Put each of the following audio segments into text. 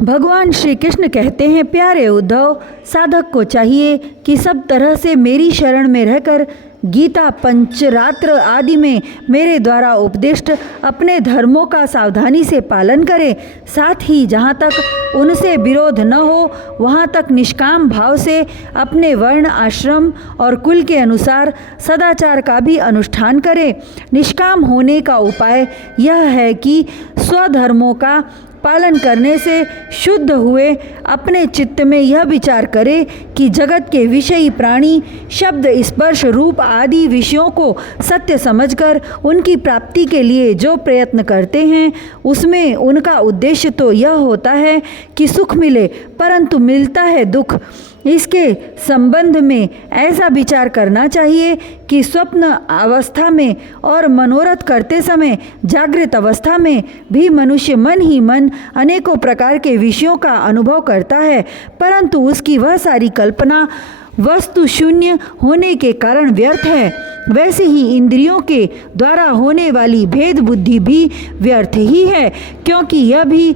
भगवान श्री कृष्ण कहते हैं, प्यारे उद्धव, साधक को चाहिए कि सब तरह से मेरी शरण में रहकर गीता, पंचरात्र आदि में मेरे द्वारा उपदिष्ट अपने धर्मों का सावधानी से पालन करे। साथ ही जहाँ तक उनसे विरोध न हो वहाँ तक निष्काम भाव से अपने वर्ण, आश्रम और कुल के अनुसार सदाचार का भी अनुष्ठान करे। निष्काम होने का उपाय यह है कि स्वधर्मों का पालन करने से शुद्ध हुए अपने चित्त में यह विचार करे कि जगत के विषयी प्राणी शब्द, स्पर्श, रूप आदि विषयों को सत्य समझकर उनकी प्राप्ति के लिए जो प्रयत्न करते हैं उसमें उनका उद्देश्य तो यह होता है कि सुख मिले, परंतु मिलता है दुख। इसके संबंध में ऐसा विचार करना चाहिए कि स्वप्न अवस्था में और मनोरथ करते समय जागृत अवस्था में भी मनुष्य मन ही मन अनेकों प्रकार के विषयों का अनुभव करता है, परंतु उसकी वह सारी कल्पना वस्तु शून्य होने के कारण व्यर्थ है। वैसे ही इंद्रियों के द्वारा होने वाली भेद बुद्धि भी व्यर्थ ही है, क्योंकि यह भी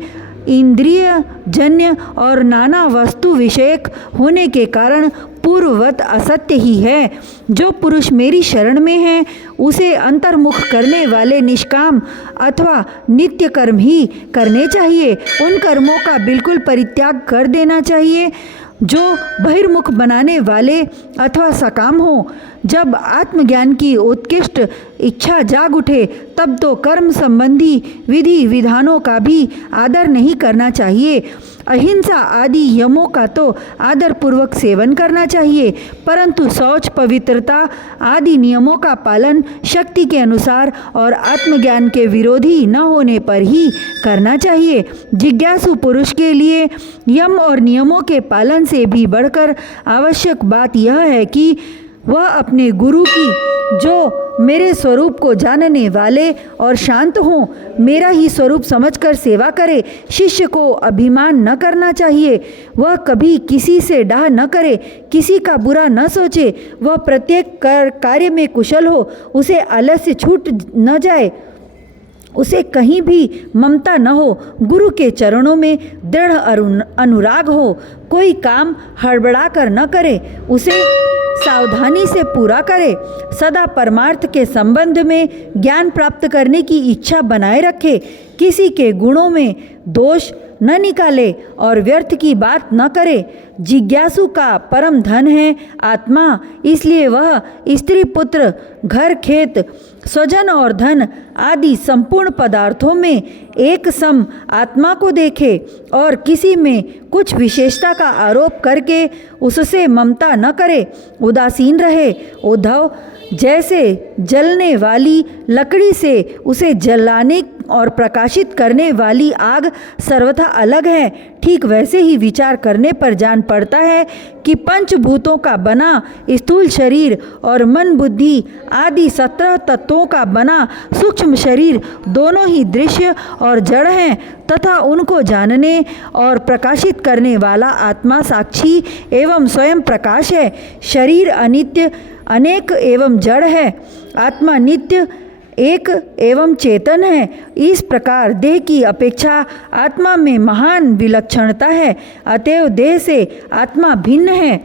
इंद्रिय जन्य और नाना वस्तु विषयक होने के कारण पूर्ववत असत्य ही है। जो पुरुष मेरी शरण में है उसे अंतर्मुख करने वाले निष्काम अथवा नित्य कर्म ही करने चाहिए। उन कर्मों का बिल्कुल परित्याग कर देना चाहिए जो बहिर्मुख बनाने वाले अथवा सकाम हो। जब आत्मज्ञान की उत्कृष्ट इच्छा जाग उठे तब तो कर्म संबंधी विधि विधानों का भी आदर नहीं करना चाहिए। अहिंसा आदि यमों का तो आदर पूर्वक सेवन करना चाहिए, परंतु शौच, पवित्रता आदि नियमों का पालन शक्ति के अनुसार और आत्मज्ञान के विरोधी न होने पर ही करना चाहिए। जिज्ञासु पुरुष के लिए यम और नियमों के पालन से भी बढ़कर आवश्यक बात यह है कि वह अपने गुरु की, जो मेरे स्वरूप को जानने वाले और शांत हों, मेरा ही स्वरूप समझकर सेवा करे। शिष्य को अभिमान न करना चाहिए, वह कभी किसी से डाह न करे, किसी का बुरा न सोचे, वह प्रत्येक कार्य में कुशल हो, उसे आलस्य छूट न जाए, उसे कहीं भी ममता न हो, गुरु के चरणों में दृढ़ अनुराग हो, कोई काम हड़बड़ा कर न करे, उसे सावधानी से पूरा करे, सदा परमार्थ के संबंध में ज्ञान प्राप्त करने की इच्छा बनाए रखे, किसी के गुणों में दोष न निकाले और व्यर्थ की बात न करे। जिज्ञासु का परम धन है आत्मा, इसलिए वह स्त्री, पुत्र, घर, खेत, स्वजन और धन आदि संपूर्ण पदार्थों में एक सम आत्मा को देखे और किसी में कुछ विशेषता का आरोप करके उससे ममता न करे, उदासीन रहे। उद्धव, जैसे जलने वाली लकड़ी से उसे जलाने और प्रकाशित करने वाली आग सर्वथा अलग है, ठीक वैसे ही विचार करने पर जान पड़ता है कि पंचभूतों का बना स्थूल शरीर और मन, बुद्धि आदि 17 तत्वों का बना सूक्ष्म शरीर दोनों ही दृश्य और जड़ हैं, तथा उनको जानने और प्रकाशित करने वाला आत्मा साक्षी एवं स्वयं प्रकाश है। शरीर अनित्य, अनेक एवं जड़ है, आत्मा नित्य, एक एवं चेतन है। इस प्रकार देह की अपेक्षा आत्मा में महान विलक्षणता है, अतएव देह से आत्मा भिन्न है।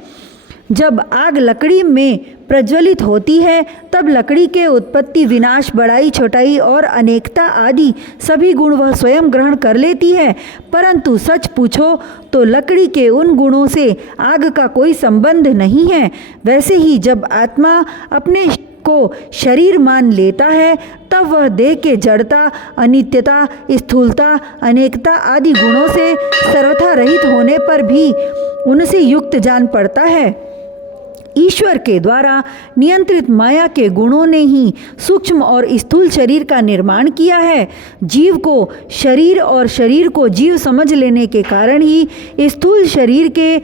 जब आग लकड़ी में प्रज्वलित होती है तब लकड़ी के उत्पत्ति, विनाश, बड़ाई, छोटाई और अनेकता आदि सभी गुण वह स्वयं ग्रहण कर लेती है, परंतु सच पूछो तो लकड़ी के उन गुणों से आग का कोई संबंध नहीं है। वैसे ही जब आत्मा अपने को शरीर मान लेता है तब वह देह के जड़ता, अनित्यता, स्थूलता, अनेकता आदि गुणों से सर्वथा रहित होने पर भी उनसे युक्त जान पड़ता है। ईश्वर के द्वारा नियंत्रित माया के गुणों ने ही सूक्ष्म और स्थूल शरीर का निर्माण किया है। जीव को शरीर और शरीर को जीव समझ लेने के कारण ही स्थूल शरीर के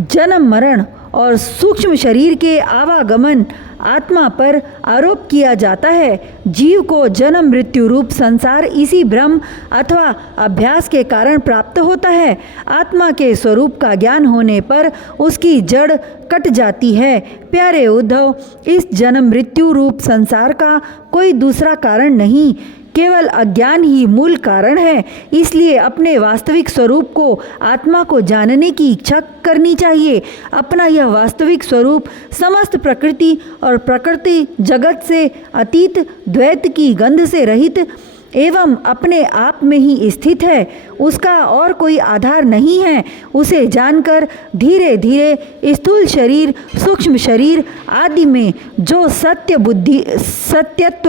जन्म, मरण और सूक्ष्म शरीर के आवागमन आत्मा पर आरोप किया जाता है। जीव को जन्म मृत्यु रूप संसार इसी भ्रम अथवा अभ्यास के कारण प्राप्त होता है। आत्मा के स्वरूप का ज्ञान होने पर उसकी जड़ कट जाती है। प्यारे उद्धव, इस जन्म मृत्यु रूप संसार का कोई दूसरा कारण नहीं केवल अज्ञान ही मूल कारण है। इसलिए अपने वास्तविक स्वरूप को, आत्मा को जानने की इच्छा करनी चाहिए। अपना यह वास्तविक स्वरूप समस्त प्रकृति और प्रकृति जगत से अतीत, द्वैत की गंध से रहित एवं अपने आप में ही स्थित है। उसका और कोई आधार नहीं है। उसे जानकर धीरे धीरे स्थूल शरीर, सूक्ष्म शरीर आदि में जो सत्यत्व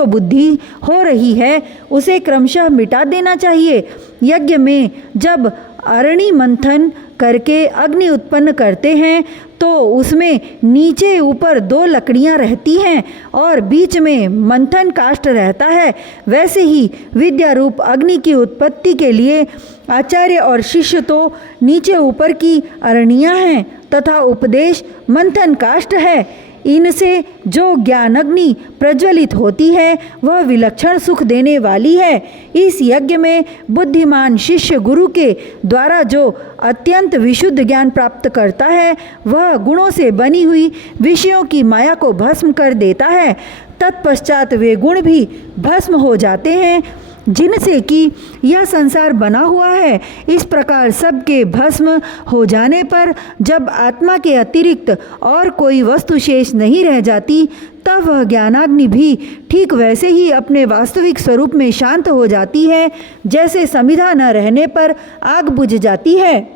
बुद्धि हो रही है, उसे क्रमशः मिटा देना चाहिए। यज्ञ में जब अरणि मंथन करके अग्नि उत्पन्न करते हैं तो उसमें नीचे ऊपर 2 लकड़ियां रहती हैं और बीच में मंथन काष्ठ रहता है। वैसे ही विद्या रूप अग्नि की उत्पत्ति के लिए आचार्य और शिष्य तो नीचे ऊपर की अरणियां हैं तथा उपदेश मंथन काष्ठ है। इनसे जो ज्ञानाग्नि प्रज्वलित होती है वह विलक्षण सुख देने वाली है। इस यज्ञ में बुद्धिमान शिष्य गुरु के द्वारा जो अत्यंत विशुद्ध ज्ञान प्राप्त करता है, वह गुणों से बनी हुई विषयों की माया को भस्म कर देता है। तत्पश्चात वे गुण भी भस्म हो जाते हैं जिनसे कि यह संसार बना हुआ है। इस प्रकार सबके भस्म हो जाने पर जब आत्मा के अतिरिक्त और कोई वस्तु शेष नहीं रह जाती, तब वह ज्ञानाग्नि भी ठीक वैसे ही अपने वास्तविक स्वरूप में शांत हो जाती है जैसे समिधा न रहने पर आग बुझ जाती है।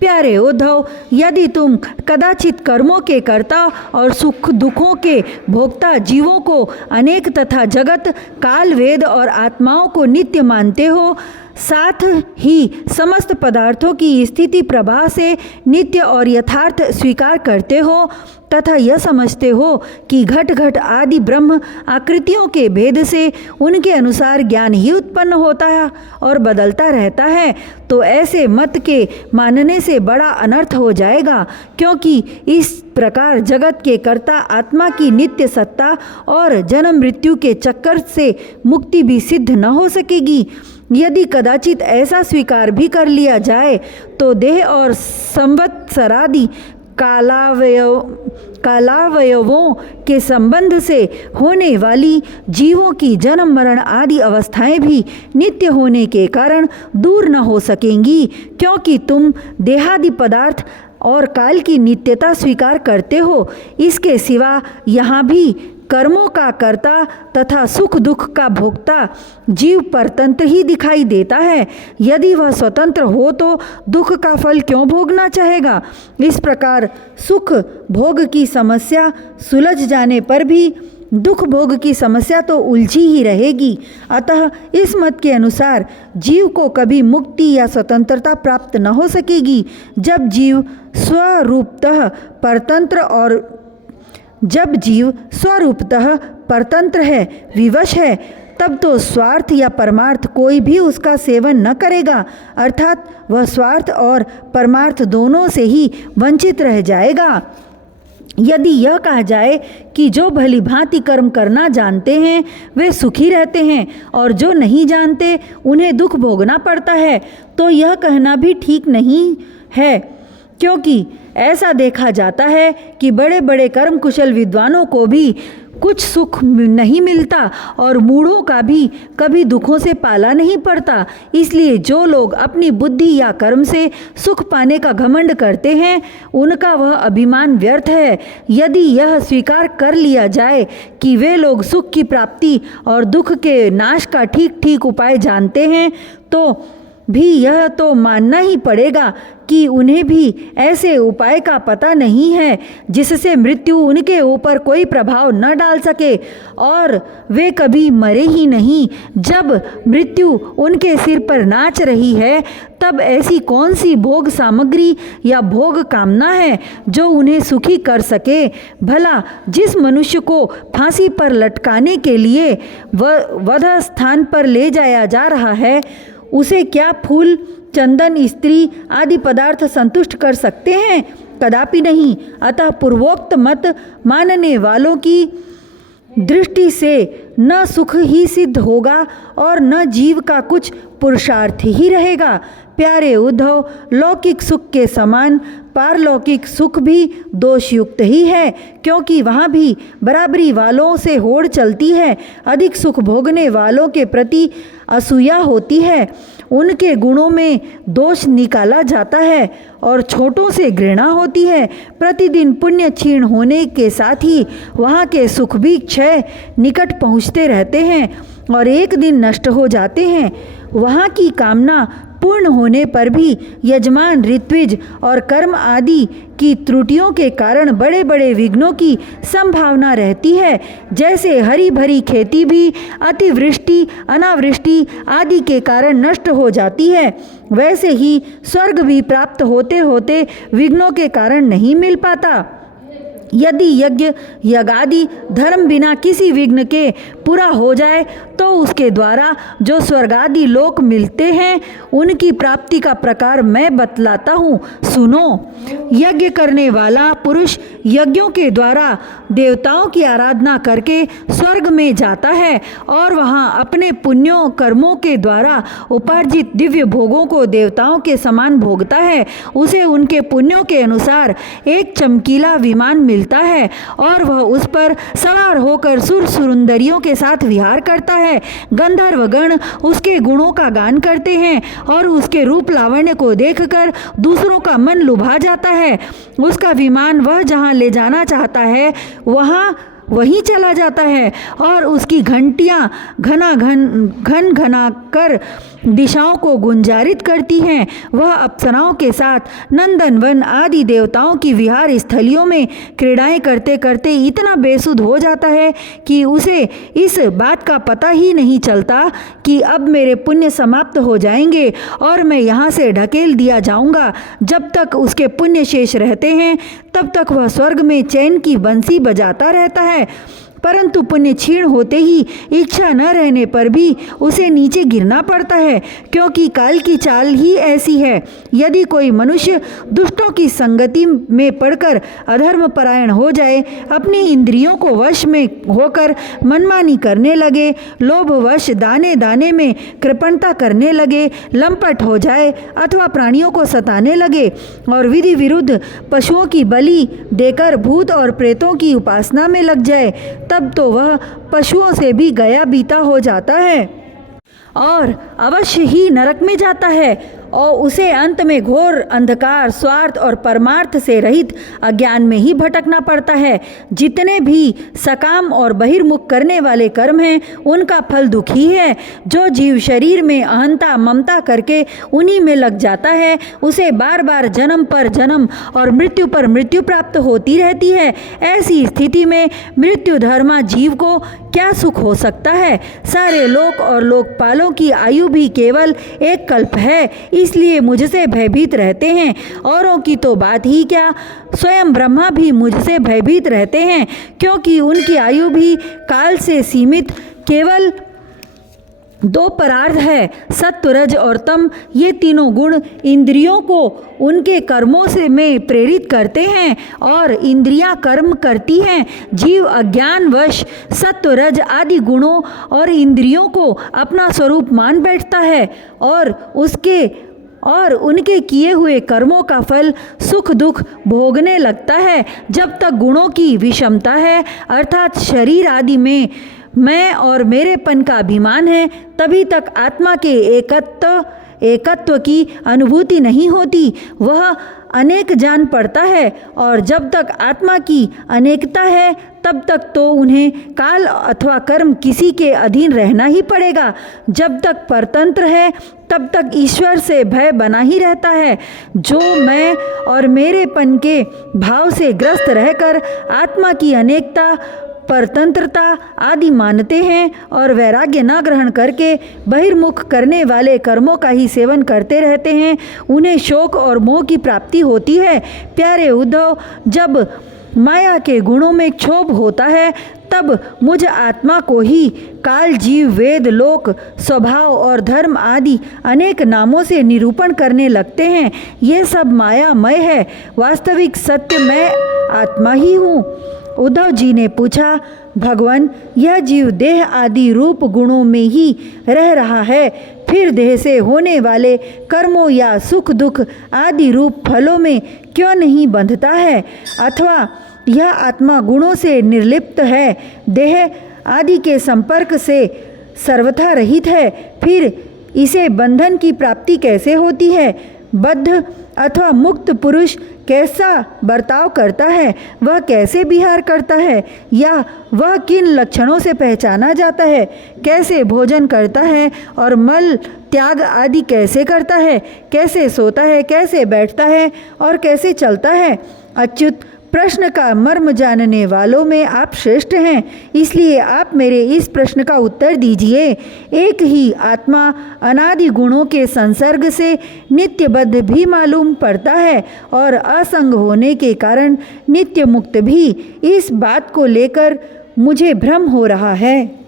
प्यारे उद्धव, यदि तुम कदाचित कर्मों के कर्ता और सुख दुखों के भोक्ता जीवों को अनेक तथा जगत, काल, वेद और आत्माओं को नित्य मानते हो, साथ ही समस्त पदार्थों की स्थिति प्रवाह से नित्य और यथार्थ स्वीकार करते हो तथा यह समझते हो कि घट घट आदि ब्रह्म आकृतियों के भेद से उनके अनुसार ज्ञान ही उत्पन्न होता है और बदलता रहता है, तो ऐसे मत के मानने से बड़ा अनर्थ हो जाएगा। क्योंकि इस प्रकार जगत के कर्ता आत्मा की नित्य सत्ता और जन्म मृत्यु के चक्कर से मुक्ति भी सिद्ध न हो सकेगी। यदि कदाचित ऐसा स्वीकार भी कर लिया जाए तो देह और संवत्सरादि कालावयवों के संबंध से होने वाली जीवों की जन्म मरण आदि अवस्थाएं भी नित्य होने के कारण दूर न हो सकेंगी। क्योंकि तुम देहादि पदार्थ और काल की नित्यता स्वीकार करते हो। इसके सिवा यहाँ भी कर्मों का कर्ता तथा सुख दुख का भोक्ता जीव परतंत्र ही दिखाई देता है। यदि वह स्वतंत्र हो तो दुख का फल क्यों भोगना चाहेगा। इस प्रकार सुख भोग की समस्या सुलझ जाने पर भी दुख भोग की समस्या तो उलझी ही रहेगी। अतः इस मत के अनुसार जीव को कभी मुक्ति या स्वतंत्रता प्राप्त न हो सकेगी। जब जीव स्वरूपतः परतंत्र है, विवश है, तब तो स्वार्थ या परमार्थ कोई भी उसका सेवन न करेगा। अर्थात वह स्वार्थ और परमार्थ दोनों से ही वंचित रह जाएगा। यदि यह कहा जाए कि जो भली भांति कर्म करना जानते हैं वे सुखी रहते हैं और जो नहीं जानते उन्हें दुख भोगना पड़ता है, तो यह कहना भी ठीक नहीं है। क्योंकि ऐसा देखा जाता है कि बड़े बड़े कर्म कुशल विद्वानों को भी कुछ सुख नहीं मिलता और मूढ़ों का भी कभी दुखों से पाला नहीं पड़ता। इसलिए जो लोग अपनी बुद्धि या कर्म से सुख पाने का घमंड करते हैं, उनका वह अभिमान व्यर्थ है। यदि यह स्वीकार कर लिया जाए कि वे लोग सुख की प्राप्ति और दुख के नाश का ठीक ठीक उपाय जानते हैं, तो भी यह तो मानना ही पड़ेगा कि उन्हें भी ऐसे उपाय का पता नहीं है जिससे मृत्यु उनके ऊपर कोई प्रभाव न डाल सके और वे कभी मरे ही नहीं। जब मृत्यु उनके सिर पर नाच रही है, तब ऐसी कौन सी भोग सामग्री या भोग कामना है जो उन्हें सुखी कर सके। भला जिस मनुष्य को फांसी पर लटकाने के लिए वध स्थान पर ले जाया जा रहा है, उसे क्या फूल, चंदन, स्त्री आदि पदार्थ संतुष्ट कर सकते हैं? कदापि नहीं। अतः पूर्वोक्त मत मानने वालों की दृष्टि से न सुख ही सिद्ध होगा और न जीव का कुछ पुरुषार्थ ही रहेगा। प्यारे उद्धव, लौकिक सुख के समान पारलौकिक सुख भी दोषयुक्त ही है, क्योंकि वहाँ भी बराबरी वालों से होड़ चलती है। अधिक सुख भोगने वालों के प्रति असूया होती है, उनके गुणों में दोष निकाला जाता है और छोटों से घृणा होती है। प्रतिदिन पुण्य क्षीण होने के साथ ही वहाँ के सुख भी क्षय निकट पहुँचते रहते हैं और एक दिन नष्ट हो जाते हैं। वहाँ की कामना पूर्ण होने पर भी यजमान, ऋत्विज और कर्म आदि की त्रुटियों के कारण बड़े बड़े विघ्नों की संभावना रहती है। जैसे हरी भरी खेती भी अतिवृष्टि, अनावृष्टि आदि के कारण नष्ट हो जाती है, वैसे ही स्वर्ग भी प्राप्त होते होते विघ्नों के कारण नहीं मिल पाता। यदि यज्ञ यज्ञादि धर्म बिना किसी विघ्न के पूरा हो जाए तो उसके द्वारा जो स्वर्गादि लोक मिलते हैं उनकी प्राप्ति का प्रकार मैं बतलाता हूँ, सुनो। यज्ञ करने वाला पुरुष यज्ञों के द्वारा देवताओं की आराधना करके स्वर्ग में जाता है और वहाँ अपने पुण्यों कर्मों के द्वारा उपार्जित दिव्य भोगों को देवताओं के समान भोगता है। उसे उनके पुण्यों के अनुसार एक चमकीला विमान मिलता है और वह उस पर सवार होकर सुर सुंदरियों के साथ विहार करता है। गंधर्व गण उसके गुणों का गान करते हैं और उसके रूप लावण्य को देखकर दूसरों का मन लुभा जाता है। उसका विमान वह जहाँ ले जाना चाहता है वहीं चला जाता है और उसकी घंटियाँ घन घना कर दिशाओं को गुंजारित करती हैं। वह अप्सराओं के साथ नंदनवन आदि देवताओं की विहार स्थलियों में क्रीड़ाएं करते करते इतना बेसुध हो जाता है कि उसे इस बात का पता ही नहीं चलता कि अब मेरे पुण्य समाप्त हो जाएंगे और मैं यहाँ से ढकेल दिया जाऊँगा। जब तक उसके पुण्य शेष रहते हैं तब तक वह स्वर्ग में चैन की बंसी बजाता रहता है, परंतु पुण्य क्षीण होते ही इच्छा न रहने पर भी उसे नीचे गिरना पड़ता है, क्योंकि काल की चाल ही ऐसी है। यदि कोई मनुष्य दुष्टों की संगति में पड़कर अधर्म परायण हो जाए, अपनी इंद्रियों को वश में होकर मनमानी करने लगे, लोभवश दाने दाने में कृपणता करने लगे, लंपट हो जाए अथवा प्राणियों को सताने लगे और विधि विरुद्ध पशुओं की बलि देकर भूत और प्रेतों की उपासना में लग जाए, तब तो वह पशुओं से भी गया बीता हो जाता है और अवश्य ही नरक में जाता है और उसे अंत में घोर अंधकार, स्वार्थ और परमार्थ से रहित अज्ञान में ही भटकना पड़ता है। जितने भी सकाम और बहिर्मुख करने वाले कर्म हैं उनका फल दुख ही है। जो जीव शरीर में अहंता ममता करके उन्हीं में लग जाता है, उसे बार बार जन्म पर जन्म और मृत्यु पर मृत्यु प्राप्त होती रहती है। ऐसी स्थिति में मृत्यु धर्मा जीव को क्या सुख हो सकता है। सारे लोक और लोकपालों की आयु भी केवल एक कल्प है, इसलिए मुझसे भयभीत रहते हैं। औरों की तो बात ही क्या, स्वयं ब्रह्मा भी मुझसे भयभीत रहते हैं, क्योंकि उनकी आयु भी काल से सीमित केवल दो परार्थ है, सत्व रज और तम। ये तीनों गुण इंद्रियों को उनके कर्मों से में प्रेरित करते हैं और इंद्रियां कर्म करती हैं। जीव अज्ञानवश सत्व रज आदि गुणों और इंद्रियों को अपना स्वरूप मान बैठता है और उनके किए हुए कर्मों का फल सुख दुख भोगने लगता है। जब तक गुणों की विषमता है, अर्थात शरीर आदि में मैं और मेरेपन का अभिमान है, तभी तक आत्मा के एकत्व की अनुभूति नहीं होती। वह अनेक जान पड़ता है और जब तक आत्मा की अनेकता है तब तक तो उन्हें काल अथवा कर्म किसी के अधीन रहना ही पड़ेगा। जब तक परतंत्र है तब तक ईश्वर से भय बना ही रहता है। जो मैं और मेरेपन के भाव से ग्रस्त रहकर आत्मा की अनेकता, परतंत्रता आदि मानते हैं और वैराग्य न ग्रहण करके बहिर्मुख करने वाले कर्मों का ही सेवन करते रहते हैं, उन्हें शोक और मोह की प्राप्ति होती है। प्यारे उद्धव, जब माया के गुणों में क्षोभ होता है तब मुझ आत्मा को ही काल, जीव, वेद, लोक, स्वभाव और धर्म आदि अनेक नामों से निरूपण करने लगते हैं। ये सब मायामय है, वास्तविक सत्य मैं आत्मा ही हूँ। उद्धव जी ने पूछा, भगवान, यह जीव देह आदि रूप गुणों में ही रह रहा है, फिर देह से होने वाले कर्मों या सुख दुख आदि रूप फलों में क्यों नहीं बंधता है? अथवा यह आत्मा गुणों से निर्लिप्त है, देह आदि के संपर्क से सर्वथा रहित है, फिर इसे बंधन की प्राप्ति कैसे होती है? बद्ध अथवा मुक्त पुरुष कैसा बर्ताव करता है? वह कैसे विहार करता है? या वह किन लक्षणों से पहचाना जाता है? कैसे भोजन करता है और मल त्याग आदि कैसे करता है? कैसे सोता है, कैसे बैठता है और कैसे चलता है? अच्युत, प्रश्न का मर्म जानने वालों में आप श्रेष्ठ हैं, इसलिए आप मेरे इस प्रश्न का उत्तर दीजिए। एक ही आत्मा अनादि गुणों के संसर्ग से नित्यबद्ध भी मालूम पड़ता है और असंग होने के कारण नित्य मुक्त भी। इस बात को लेकर मुझे भ्रम हो रहा है।